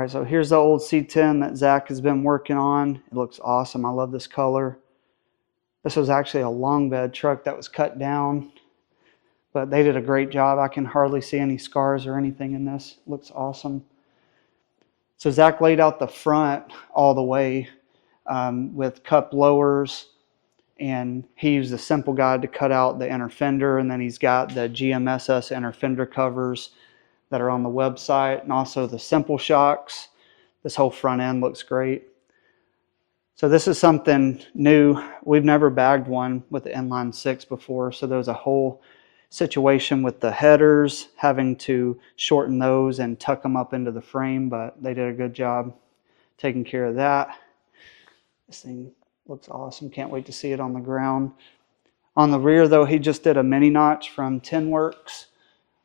All right, so here's the old C10 that Zach has been working on. It looks awesome. I love this color. This was actually a long bed truck that was cut down, but they did a great job. I can hardly see any scars or anything in this. It looks awesome. So Zach laid out the front all the way with cup lowers, and he used the Simple guide to cut out the inner fender, and then he's got the GMSS inner fender covers that are on the website, and also the Simple shocks. This whole front end looks great. So this is something new. We've never bagged one with the inline 6 before, so there's a whole situation with the headers, having to shorten those and tuck them up into the frame, but they did a good job taking care of that. This thing looks awesome. Can't wait to see it on the ground. On the rear, though, he just did a mini notch from Tinworks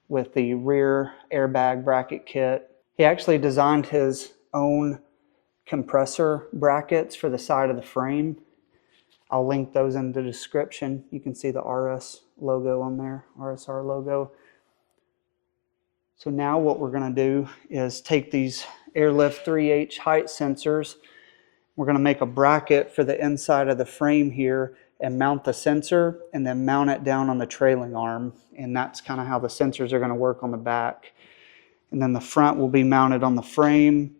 with the rear airbag bracket kit. He actually designed his own compressor brackets for the side of the frame. I'll link those in the description. You can see the RS logo on there, RSR logo. So now what we're going to do is take these AIRLIFT 3H height sensors. We're going to make a bracket for the inside of the frame here and mount the sensor and then mount it down on the trailing arm. And that's kind of how the sensors are going to work on the back. And then the front will be mounted on the frame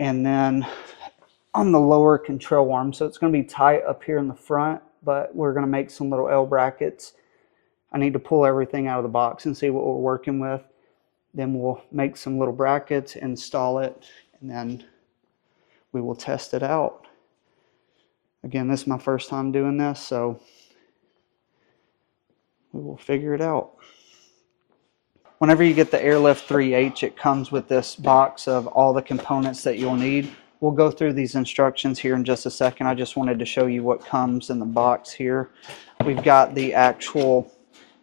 and then on the lower control arm. So it's going to be tight up here in the front, but we're going to make some little L brackets. I need to pull everything out of the box and see what we're working with. Then we'll make some little brackets, install it, and then we will test it out. Again, this is my first time doing this, so we will figure it out. Whenever you get the AIRLIFT 3H, it comes with this box of all the components that you'll need. We'll go through these instructions here in just a second. I just wanted to show you what comes in the box here. We've got the actual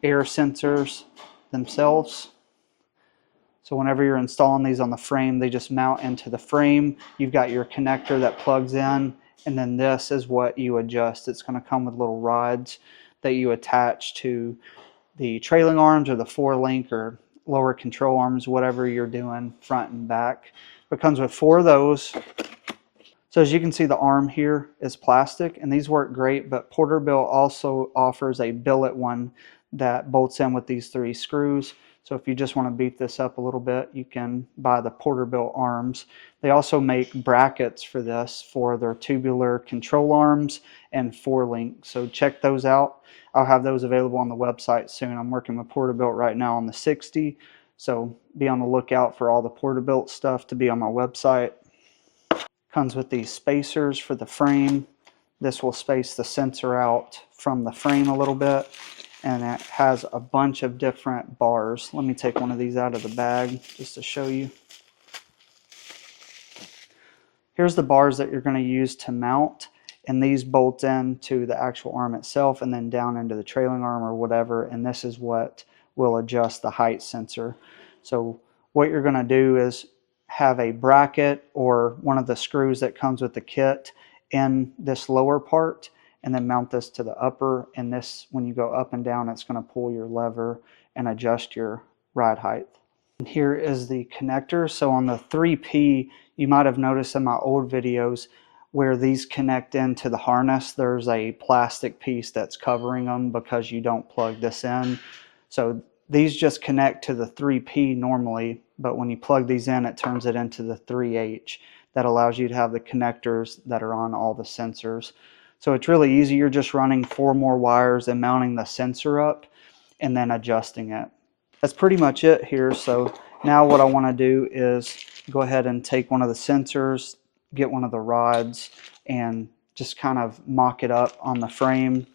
air sensors themselves. So whenever you're installing these on the frame, they just mount into the frame. You've got your connector that plugs in, and then this is what you adjust. It's going to come with little rods that you attach to the trailing arms or the 4-link or lower control arms, whatever you're doing, front and back. It comes with 4 of those. So as you can see, the arm here is plastic, and these work great, but Porterbuilt also offers a billet one that bolts in with these 3 screws. So if you just want to beef this up a little bit, you can buy the Porterbuilt arms. They also make brackets for this for their tubular control arms and 4-link. So check those out. I'll have those available on the website soon. I'm working with Porterbuilt right now on the 60. So be on the lookout for all the Porterbuilt stuff to be on my website. Comes with these spacers for the frame. This will space the sensor out from the frame a little bit. And it has a bunch of different bars. Let me take one of these out of the bag just to show you. Here's the bars that you're going to use to mount, and these bolt into the actual arm itself and then down into the trailing arm or whatever, and this is what will adjust the height sensor. So what you're going to do is have a bracket or one of the screws that comes with the kit in this lower part, and then mount this to the upper, and this, when you go up and down, it's going to pull your lever and adjust your ride height. And here is the connector. So on the 3P, you might have noticed in my old videos where these connect into the harness, there's a plastic piece that's covering them because you don't plug this in. So these just connect to the 3P normally, but when you plug these in, it turns it into the 3H. That allows you to have the connectors that are on all the sensors. So it's really easy. You're just running 4 more wires and mounting the sensor up and then adjusting it. That's pretty much it here. So now what I want to do is go ahead and take one of the sensors, get one of the rods, and just kind of mock it up on the frame.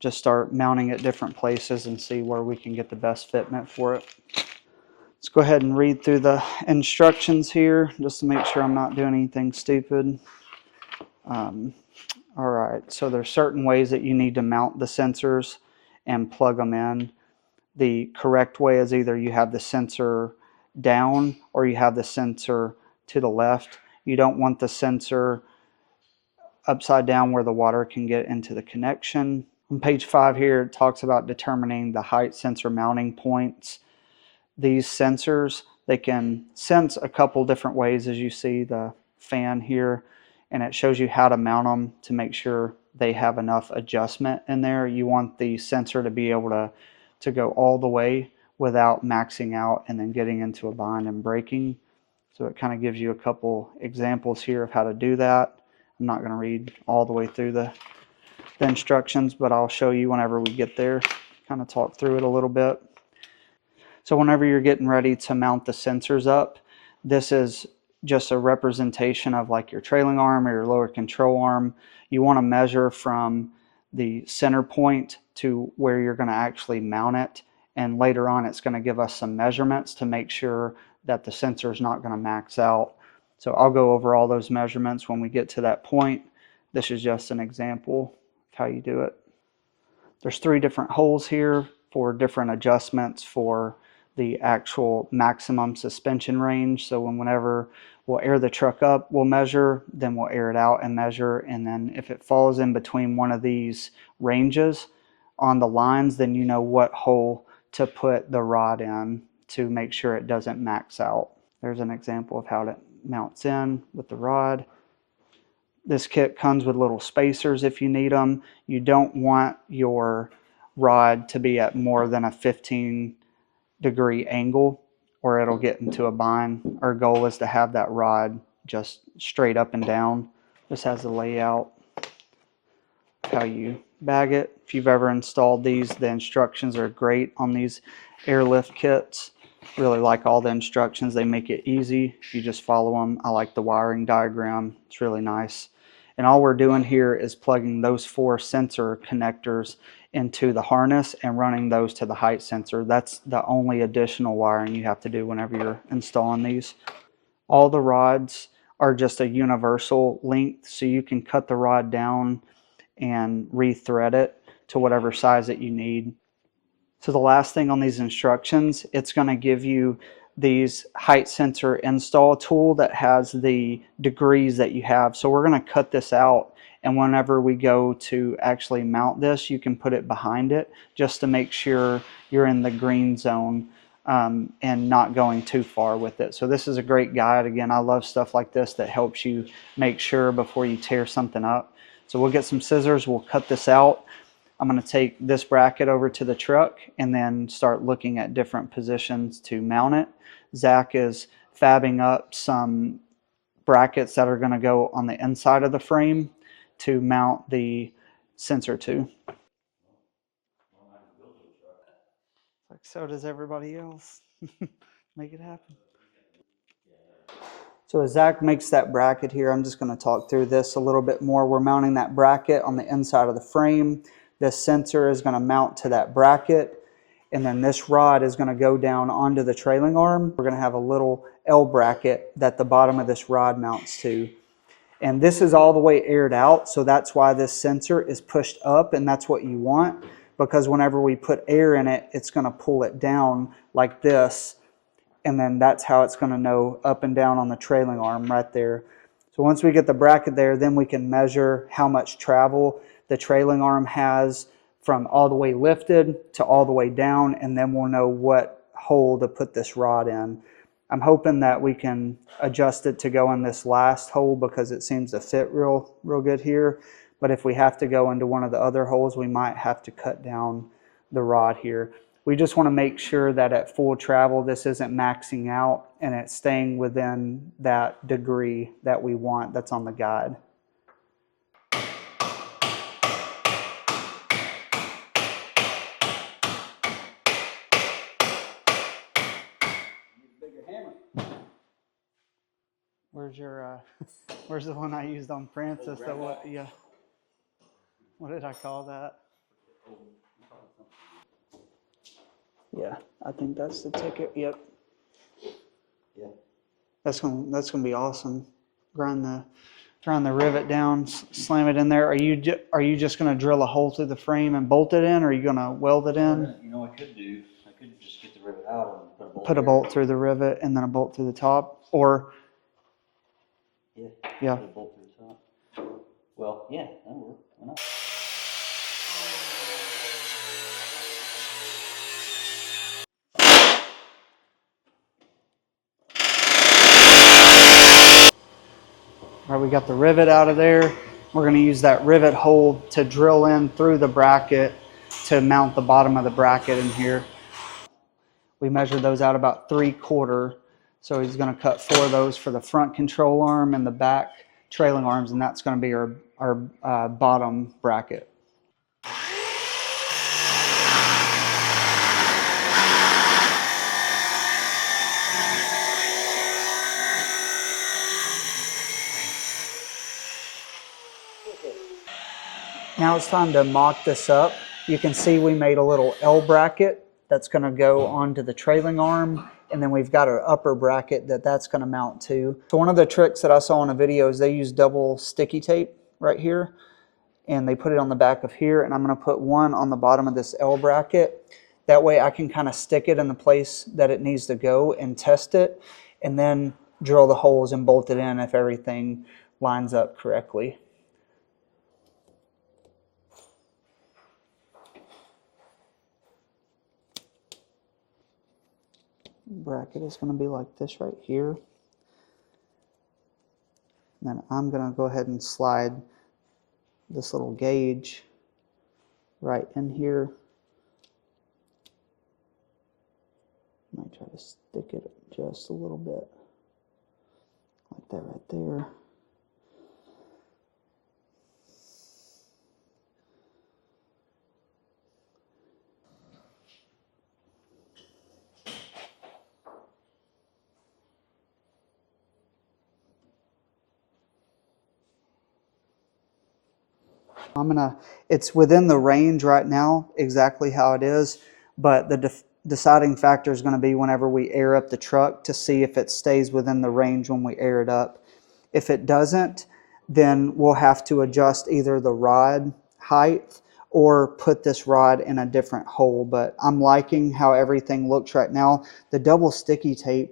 Just start mounting it different places and see where we can get the best fitment for it. Let's go ahead and read through the instructions here just to make sure I'm not doing anything stupid. All right, so there's certain ways that you need to mount the sensors and plug them in. The correct way is either you have the sensor down or you have the sensor to the left. You don't want the sensor upside down where the water can get into the connection. On page 5 here, it talks about determining the height sensor mounting points. These sensors, They can sense a couple different ways, as you see the fan here, and it shows you how to mount them to make sure they have enough adjustment in there. You want the sensor to be able to go all the way without maxing out and then getting into a bind and breaking. So it kind of gives you a couple examples here of how to do that. I'm not going to read all the way through the instructions, but I'll show you whenever we get there, kind of talk through it a little bit. So whenever you're getting ready to mount the sensors up, this is just a representation of like your trailing arm or your lower control arm. You want to measure from the center point to where you're going to actually mount it. And later on, it's going to give us some measurements to make sure that the sensor is not going to max out. So I'll go over all those measurements when we get to that point. This is just an example of how you do it. There's 3 different holes here for different adjustments for the actual maximum suspension range. So whenever we'll air the truck up, we'll measure, then we'll air it out and measure, and then if it falls in between one of these ranges on the lines, then you know what hole to put the rod in to make sure it doesn't max out. There's an example of how it mounts in with the rod. This kit comes with little spacers if you need them. You don't want your rod to be at more than a 15-degree angle or it'll get into a bind. Our goal is to have that rod just straight up and down. This has the layout of how you bag it. If you've ever installed these, the instructions are great on these AIRLIFT kits. Really like all the instructions. They make it easy if you just follow them. I like the wiring diagram. It's really nice. And all we're doing here is plugging those 4 sensor connectors into the harness and running those to the height sensor. That's the only additional wiring you have to do whenever you're installing these. All the rods are just a universal length, so you can cut the rod down and re-thread it to whatever size that you need. So the last thing on these instructions, it's going to give you these height sensor install tool that has the degrees that you have. So we're going to cut this out, and whenever we go to actually mount this, you can put it behind it just to make sure you're in the green zone and not going too far with it. So this is a great guide. Again, I love stuff like this that helps you make sure before you tear something up. So we'll get some scissors, we'll cut this out. I'm going to take this bracket over to the truck and then start looking at different positions to mount it. Zach is fabbing up some brackets that are going to go on the inside of the frame to mount the sensor to. Like, so does everybody else. Make it happen. So as Zach makes that bracket here, I'm just going to talk through this a little bit more. We're mounting that bracket on the inside of the frame. This sensor is going to mount to that bracket, and then this rod is going to go down onto the trailing arm. We're going to have a little L bracket that the bottom of this rod mounts to. And this is all the way aired out, so that's why this sensor is pushed up, and that's what you want, because whenever we put air in it, it's going to pull it down like this, and then that's how it's going to know up and down on the trailing arm right there. So once we get the bracket there, then we can measure how much travel the trailing arm has from all the way lifted to all the way down, and then we'll know what hole to put this rod in. I'm hoping that we can adjust it to go in this last hole because it seems to fit real good here. But if we have to go into one of the other holes, we might have to cut down the rod here. We just want to make sure that at full travel, this isn't maxing out and it's staying within that degree that we want that's on the guide. Where's your, where's the one I used on Francis? That what, yeah. What did I call that? Yeah, I think that's the ticket. Yep. Yeah. That's gonna be awesome. Grind the rivet down, slam it in there. Are you just gonna drill a hole through the frame and bolt it in, or are you gonna weld it in? You know, I could just get the rivet out and put a bolt through the rivet and then a bolt through the top, or yeah. Put a bolt through the top. Well, yeah, that'll work. Why not? we got the rivet out of there. We're going to use that rivet hole to drill in through the bracket to mount the bottom of the bracket in here. We measured those out about 3/4. So he's going to cut 4 of those for the front control arm and the back trailing arms, and that's going to be our bottom bracket. Now it's time to mock this up. You can see we made a little L bracket that's going to go onto the trailing arm, and then we've got our upper bracket that's going to mount to. So one of the tricks that I saw in a video is they use double sticky tape right here, and they put it on the back of here, and I'm going to put one on the bottom of this L bracket. That way I can kind of stick it in the place that it needs to go and test it, and then drill the holes and bolt it in if everything lines up correctly. Bracket is going to be like this right here. And then I'm going to go ahead and slide this little gauge right in here. I might try to stick it just a little bit like that right there. It's within the range right now, exactly how it is, but the deciding factor is going to be whenever we air up the truck to see if it stays within the range when we air it up. If it doesn't, then we'll have to adjust either the rod height or put this rod in a different hole. But I'm liking how everything looks right now. The double sticky tape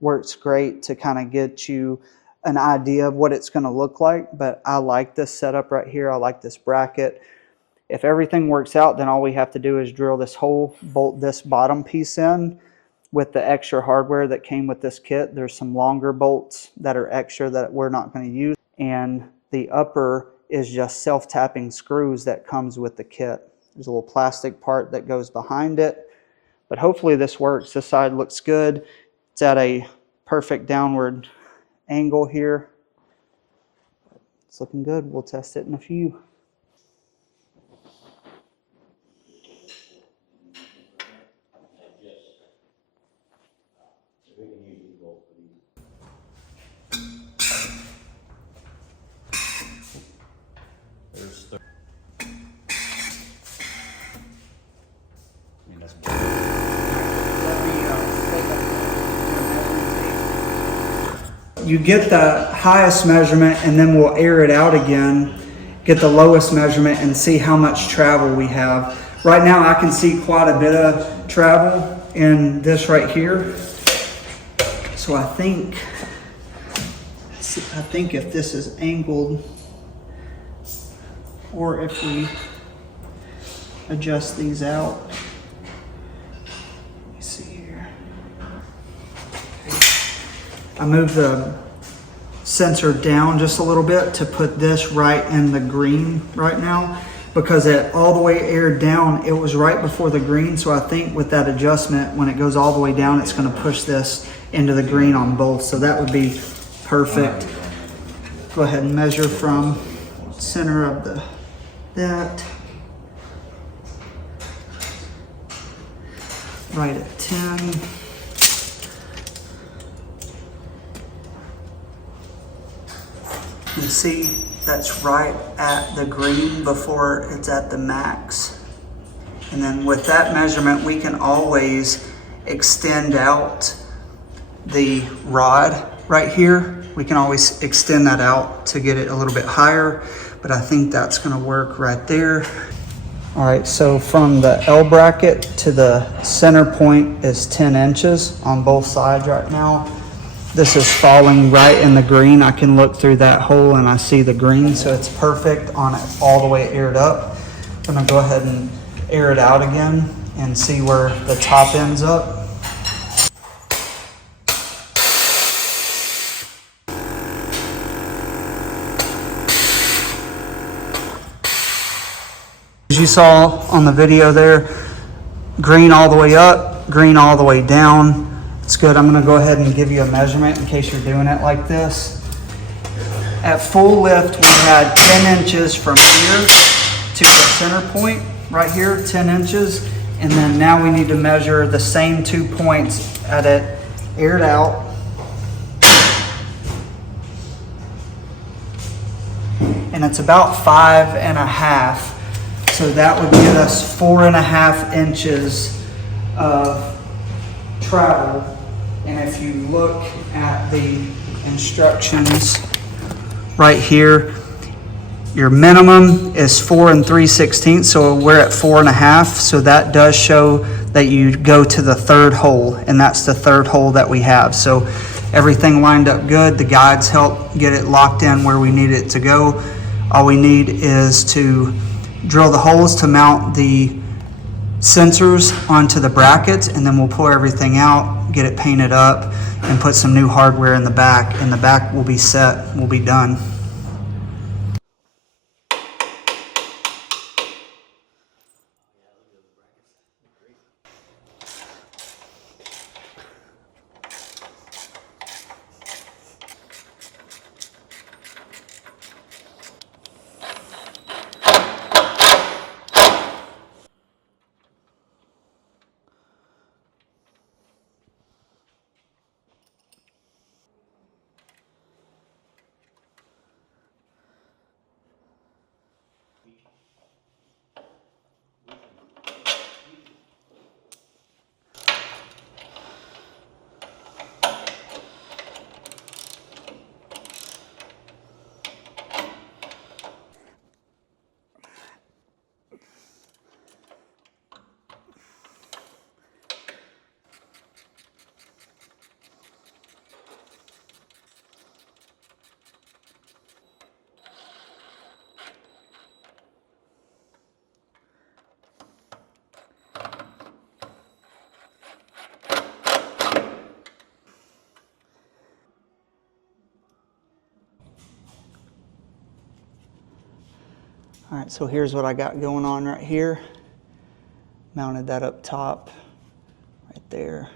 works great to kind of get you an idea of what it's going to look like, but I like this setup right here. I like this bracket. If everything works out, then all we have to do is drill this hole, bolt this bottom piece in with the extra hardware that came with this kit. There's some longer bolts that are extra that we're not going to use, and the upper is just self-tapping screws that comes with the kit. There's a little plastic part that goes behind it, but hopefully this works. This side looks good. It's at a perfect downward angle here. It's looking good. We'll test it in a few. You get the highest measurement and then we'll air it out again, get the lowest measurement and see how much travel we have. Right now I can see quite a bit of travel in this right here. So I think if this is angled, or if we adjust these out, let me see here. I moved the sensor down just a little bit to put this right in the green right now, because it all the way aired down, it was right before the green. So I think with that adjustment, when it goes all the way down, it's going to push this into the green on both. So that would be perfect. Go ahead and measure from center of that right at 10. You see that's right at the green before it's at the max. And then with that measurement, we can always extend out the rod right here. We can always extend that out to get it a little bit higher, but I think that's gonna work right there. All right, so from the L bracket to the center point is 10 inches on both sides right now. This is falling right in the green. I can look through that hole and I see the green, so it's perfect on it all the way aired up. I'm gonna go ahead and air it out again and see where the top ends up. As you saw on the video there, green all the way up, green all the way down. It's good. I'm going to go ahead and give you a measurement in case you're doing it like this. At full lift, we had 10 inches from here to the center point right here, 10 inches. And then now we need to measure the same 2 points at it aired out. And it's about 5.5. So that would give us 4.5 inches of travel. And if you look at the instructions right here, your minimum is 4 3/16, so we're at 4.5. So that does show that you go to the third hole, and that's the third hole that we have. So everything lined up good. The guides help get it locked in where we need it to go. All we need is to drill the holes to mount the sensors onto the brackets, and then we'll pull everything out, get it painted up, and put some new hardware in the back, and the back will be set, will be done. All right, so here's what I got going on right here. Mounted that up top, right there.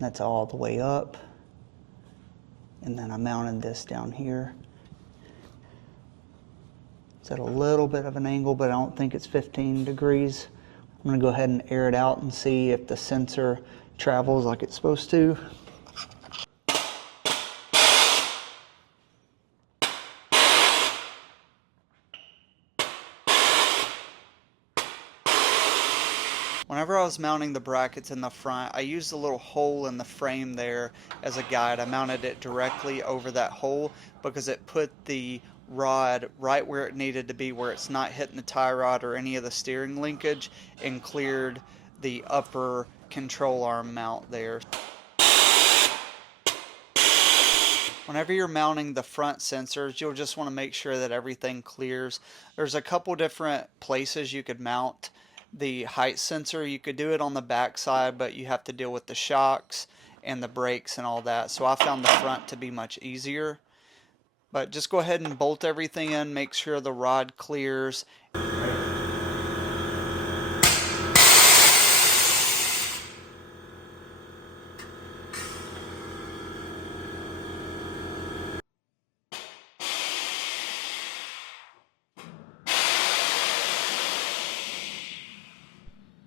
That's all the way up. And then I mounted this down here. It's at a little bit of an angle, but I don't think it's 15 degrees. I'm gonna go ahead and air it out and see if the sensor travels like it's supposed to. Whenever I was mounting the brackets in the front, I used a little hole in the frame there as a guide. I mounted it directly over that hole because it put the rod right where it needed to be, where it's not hitting the tie rod or any of the steering linkage, and cleared the upper control arm mount there. Whenever you're mounting the front sensors, you'll just want to make sure that everything clears. There's a couple different places you could mount the height sensor. You could do it on the back side, but you have to deal with the shocks and the brakes and all that. So I found the front to be much easier. But just go ahead and bolt everything in, make sure the rod clears.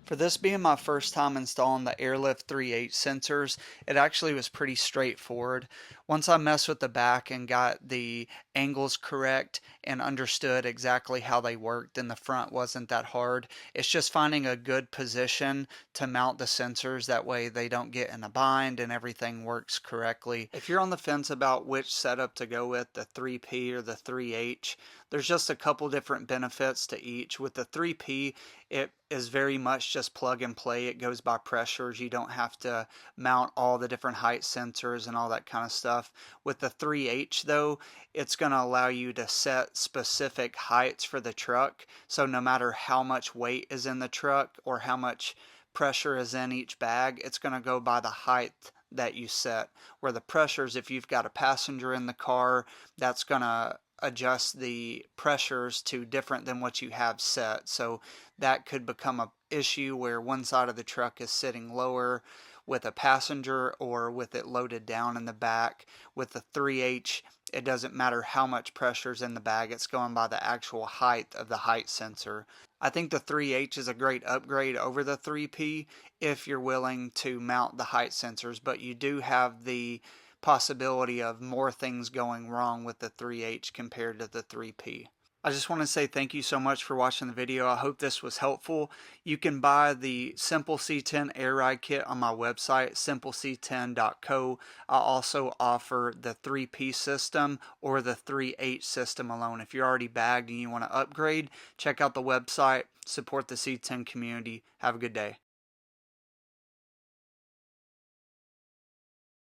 For this being my first time installing the AIRLIFT 3H sensors, it actually was pretty straightforward. Once I messed with the back and got the angles correct and understood exactly how they worked, and the front wasn't that hard. It's just finding a good position to mount the sensors, that way they don't get in a bind and everything works correctly. If you're on the fence about which setup to go with, the 3P or the 3H, there's just a couple different benefits to each. With the 3P, it is very much just plug and play. It goes by pressures. You don't have to mount all the different height sensors and all that kind of stuff. With the 3H though, it's going to allow you to set specific heights for the truck. So no matter how much weight is in the truck or how much pressure is in each bag, it's going to go by the height that you set. Where the pressures, if you've got a passenger in the car, that's going to adjust the pressures to different than what you have set. So that could become an issue where one side of the truck is sitting lower with a passenger or with it loaded down in the back. With the 3H, it doesn't matter how much pressure is in the bag, it's going by the actual height of the height sensor. I think the 3H is a great upgrade over the 3P if you're willing to mount the height sensors, but you do have the possibility of more things going wrong with the 3H compared to the 3P. I just want to say thank you so much for watching the video. I hope this was helpful. You can buy the Simple.C10 Air Ride Kit on my website, Simple.C10.co. I also offer the 3P system or the 3H system alone. If you're already bagged and you want to upgrade, check out the website, support the C10 community. Have a good day.